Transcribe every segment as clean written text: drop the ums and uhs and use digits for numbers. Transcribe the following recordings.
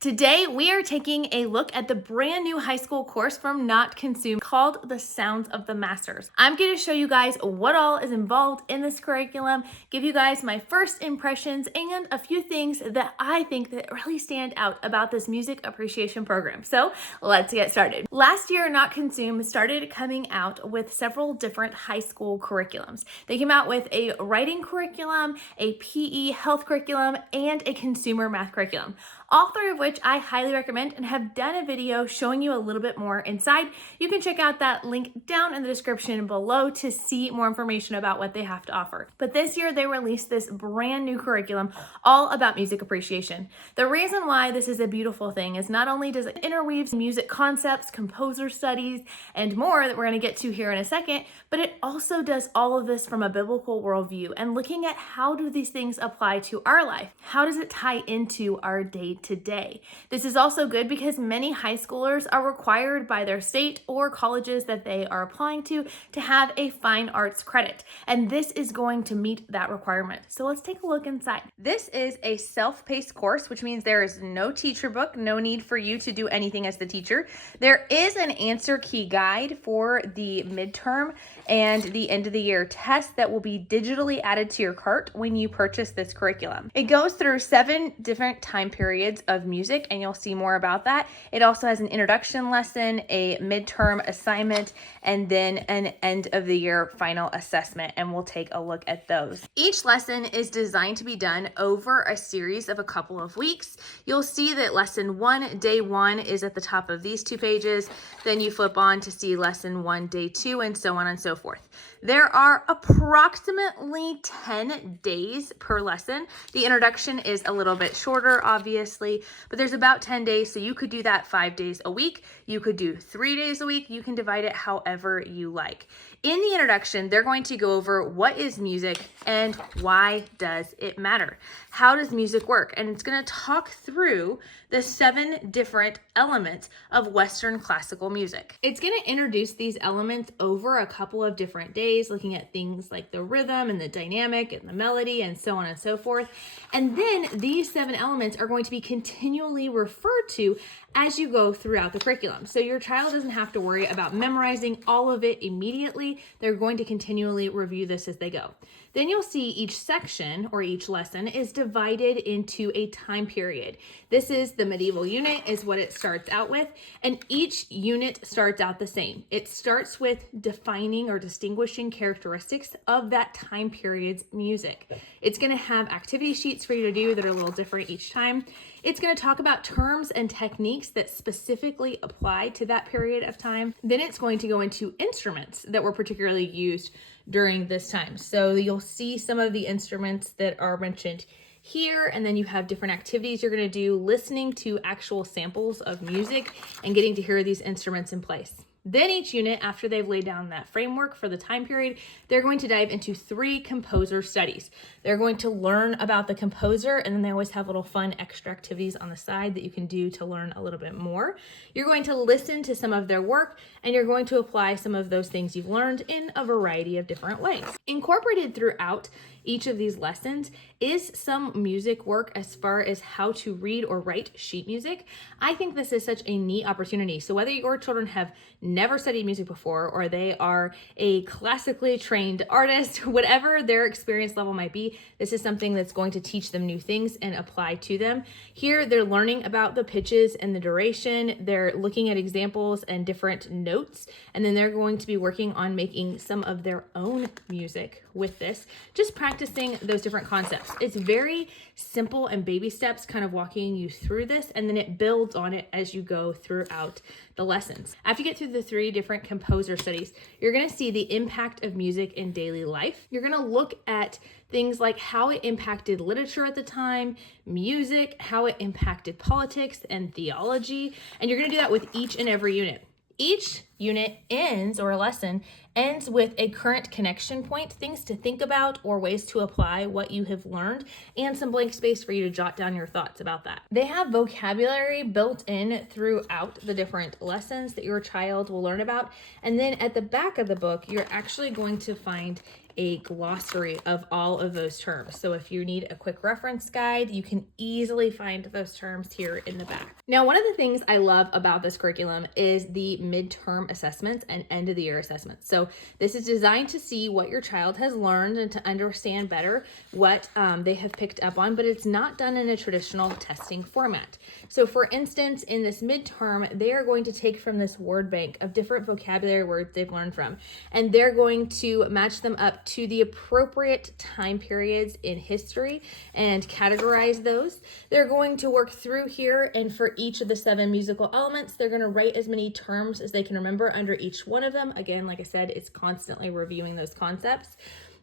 Today, we are taking a look at the brand new high school course from Not Consumed called The Sounds of the Masters. I'm going to show you guys what all is involved in this curriculum, give you guys my first impressions, and a few things that I think that really stand out about this music appreciation program. So let's get started. Last year, Not Consumed started coming out with several different high school curriculums. They came out with a writing curriculum, a PE health curriculum, and a consumer math curriculum. All three of which I highly recommend and have done a video showing you a little bit more inside. You can check out that link down in the description below to see more information about what they have to offer. But this year they released this brand new curriculum all about music appreciation. The reason why this is a beautiful thing is not only does it interweave music concepts, composer studies, and more that we're going to get to here in a second, but it also does all of this from a biblical worldview and looking at how do these things apply to our life? How does it tie into our day-to-day? This is also good because many high schoolers are required by their state or colleges that they are applying to have a fine arts credit. And this is going to meet that requirement. So let's take a look inside. This is a self-paced course, which means there is no teacher book, no need for you to do anything as the teacher. There is an answer key guide for the midterm and the end of the year test that will be digitally added to your cart when you purchase this curriculum. It goes through 7 different time periods of music, and you'll see more about that. It also has an introduction lesson, a midterm assignment, and then an end of the year final assessment, and we'll take a look at those. Each lesson is designed to be done over a series of a couple of weeks. You'll see that lesson 1, day 1 is at the top of these 2 pages. Then you flip on to see lesson 1, day 2, and so on and so forth. There are approximately 10 days per lesson. The introduction is a little bit shorter, obviously, but there's about 10 days, so you could do that 5 days a week. You could do 3 days a week. You can divide it however you like. In the introduction, they're going to go over what is music and why does it matter? How does music work? And it's going to talk through the 7 different elements of Western classical music. It's going to introduce these elements over a couple of different days, looking at things like the rhythm and the dynamic and the melody and so on and so forth. And then these 7 elements are going to be continually referred to as you go throughout the curriculum. So your child doesn't have to worry about memorizing all of it immediately. They're going to continually review this as they go. Then you'll see each section or each lesson is divided into a time period. This is the medieval unit is what it starts out with, and each unit starts out the same. It starts with defining or distinguishing characteristics of that time period's music. It's going to have activity sheets for you to do that are a little different each time. It's going to talk about terms and techniques that specifically apply to that period of time. Then it's going to go into instruments that were particularly used during this time. So you'll see some of the instruments that are mentioned here, and then you have different activities you're going to do, listening to actual samples of music and getting to hear these instruments in place. Then each unit, after they've laid down that framework for the time period, they're going to dive into 3 composer studies. They're going to learn about the composer, and then they always have little fun extra activities on the side that you can do to learn a little bit more. You're going to listen to some of their work, and you're going to apply some of those things you've learned in a variety of different ways. Incorporated throughout each of these lessons is some music work as far as how to read or write sheet music. I think this is such a neat opportunity. So whether your children have never studied music before or they are a classically trained artist, whatever their experience level might be, this is something that's going to teach them new things and apply to them. Here, they're learning about the pitches and the duration. They're looking at examples and different notes, and then they're going to be working on making some of their own music with this, just practicing those different concepts. It's very simple and baby steps, kind of walking you through this, and then it builds on it as you go throughout the lessons. After you get through the 3 different composer studies, you're going to see the impact of music in daily life. You're going to look at things like how it impacted literature at the time, music, how it impacted politics and theology, and you're going to do that with each and every unit. Each unit ends, or a lesson ends with a current connection point, things to think about or ways to apply what you have learned, and some blank space for you to jot down your thoughts about that. They have vocabulary built in throughout the different lessons that your child will learn about. And then at the back of the book, you're actually going to find a glossary of all of those terms. So if you need a quick reference guide, you can easily find those terms here in the back. Now, one of the things I love about this curriculum is the midterm assessments and end of the year assessments. So this is designed to see what your child has learned and to understand better what they have picked up on, but it's not done in a traditional testing format. So for instance, in this midterm, they are going to take from this word bank of different vocabulary words they've learned from, and they're going to match them up to the appropriate time periods in history and categorize those. They're going to work through here, and for each of the 7 musical elements, they're going to write as many terms as they can remember under each one of them. Again, like I said, it's constantly reviewing those concepts.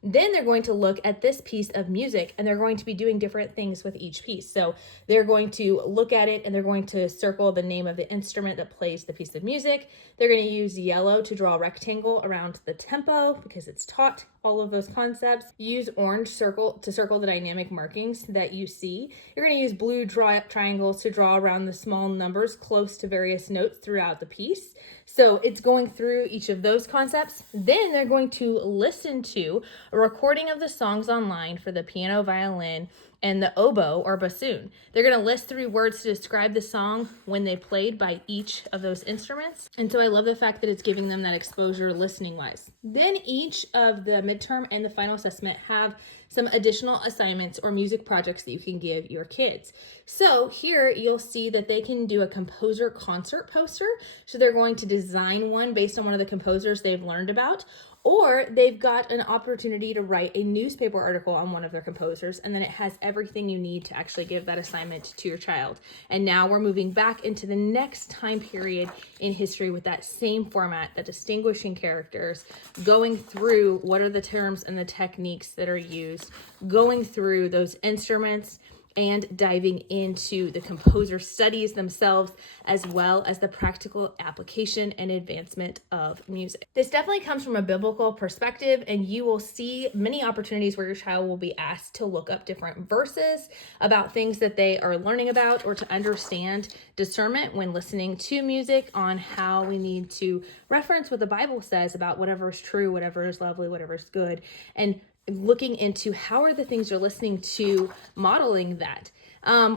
Then they're going to look at this piece of music, and they're going to be doing different things with each piece. So they're going to look at it and they're going to circle the name of the instrument that plays the piece of music. They're going to use yellow to draw a rectangle around the tempo because it's taught all of those concepts. Use orange circle to circle the dynamic markings that you see. You're going to use blue triangles to draw around the small numbers close to various notes throughout the piece. So it's going through each of those concepts. Then they're going to listen to a recording of the songs online for the piano, violin, and the oboe or bassoon. They're going to list 3 words to describe the song when they played by each of those instruments. And so I love the fact that it's giving them that exposure listening wise. Then each of the midterm and the final assessment have some additional assignments or music projects that you can give your kids. So here you'll see that they can do a composer concert poster. So they're going to design one based on one of the composers they've learned about, or they've got an opportunity to write a newspaper article on one of their composers, and then it has everything you need to actually give that assignment to your child. And now we're moving back into the next time period in history with that same format, the distinguishing characters, going through what are the terms and the techniques that are used, going through those instruments, and diving into the composer studies themselves, as well as the practical application and advancement of music. This definitely comes from a biblical perspective, and you will see many opportunities where your child will be asked to look up different verses about things that they are learning about, or to understand discernment when listening to music on how we need to reference what the Bible says about whatever is true, whatever is lovely, whatever is good, and looking into how are the things you're listening to modeling that.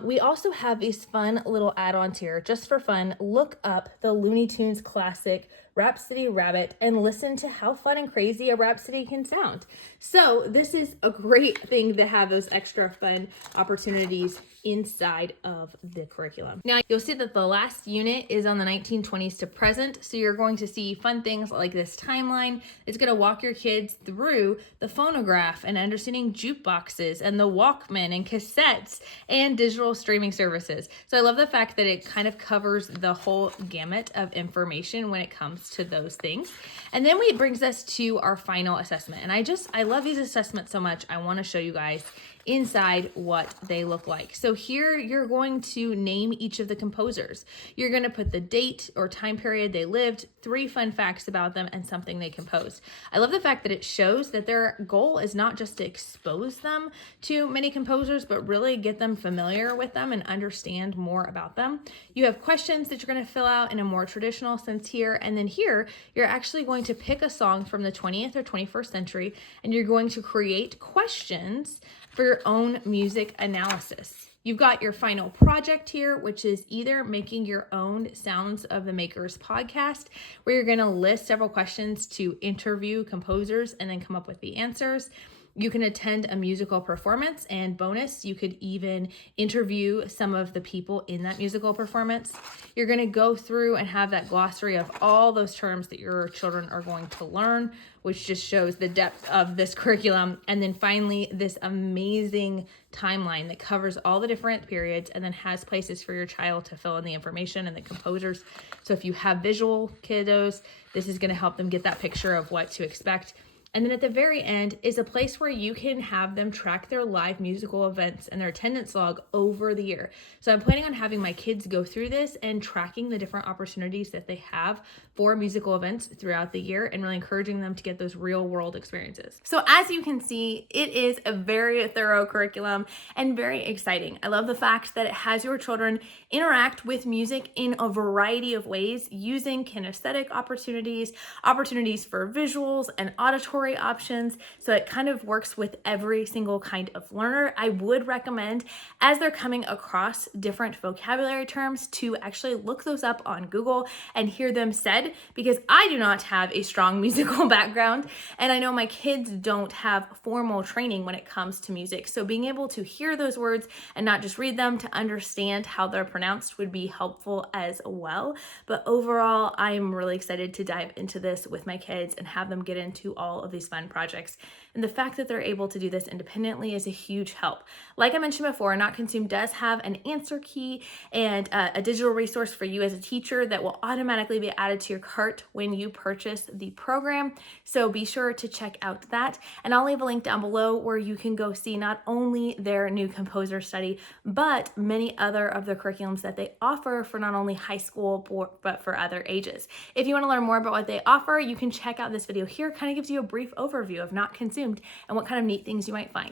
We also have these fun little add-ons here. Just for fun, look up the Looney Tunes classic Rhapsody Rabbit and listen to how fun and crazy a rhapsody can sound. So this is a great thing to have those extra fun opportunities inside of the curriculum. Now you'll see that the last unit is on the 1920s to present. So you're going to see fun things like this timeline. It's going to walk your kids through the phonograph and understanding jukeboxes and the Walkman and cassettes and digital streaming services. So I love the fact that it kind of covers the whole gamut of information when it comes to those things. And then it brings us to our final assessment. And I love these assessments so much. I want to show you guys inside what they look like. So here you're going to name each of the composers. You're going to put the date or time period they lived, 3 fun facts about them, and something they composed. I love the fact that it shows that their goal is not just to expose them to many composers, but really get them familiar with them and understand more about them. You have questions that you're going to fill out in a more traditional sense here. And then here, you're actually going to pick a song from the 20th or 21st century, and you're going to create questions for your own music analysis. You've got your final project here, which is either making your own Sounds of the Makers podcast, where you're going to list several questions to interview composers and then come up with the answers. You can attend a musical performance, and bonus, you could even interview some of the people in that musical performance. You're going to go through and have that glossary of all those terms that your children are going to learn, which just shows the depth of this curriculum. And then finally, this amazing timeline that covers all the different periods and then has places for your child to fill in the information and the composers. So if you have visual kiddos, this is going to help them get that picture of what to expect. And then at the very end is a place where you can have them track their live musical events and their attendance log over the year. So I'm planning on having my kids go through this and tracking the different opportunities that they have for musical events throughout the year, and really encouraging them to get those real world experiences. So as you can see, it is a very thorough curriculum and very exciting. I love the fact that it has your children interact with music in a variety of ways, using kinesthetic opportunities for visuals and auditory exploratory options. So it kind of works with every single kind of learner. I would recommend, as they're coming across different vocabulary terms, to actually look those up on Google and hear them said, because I do not have a strong musical background, and I know my kids don't have formal training when it comes to music. So being able to hear those words and not just read them, to understand how they're pronounced, would be helpful as well. But overall, I'm really excited to dive into this with my kids and have them get into all of these fun projects. And the fact that they're able to do this independently is a huge help. Like I mentioned before, Not Consumed does have an answer key and a digital resource for you as a teacher that will automatically be added to your cart when you purchase the program. So be sure to check out that. And I'll leave a link down below where you can go see not only their new composer study, but many other of the curriculums that they offer for not only high school, but for other ages. If you want to learn more about what they offer, you can check out this video here. It kind of gives you a brief overview of Not Consumed and what kind of neat things you might find.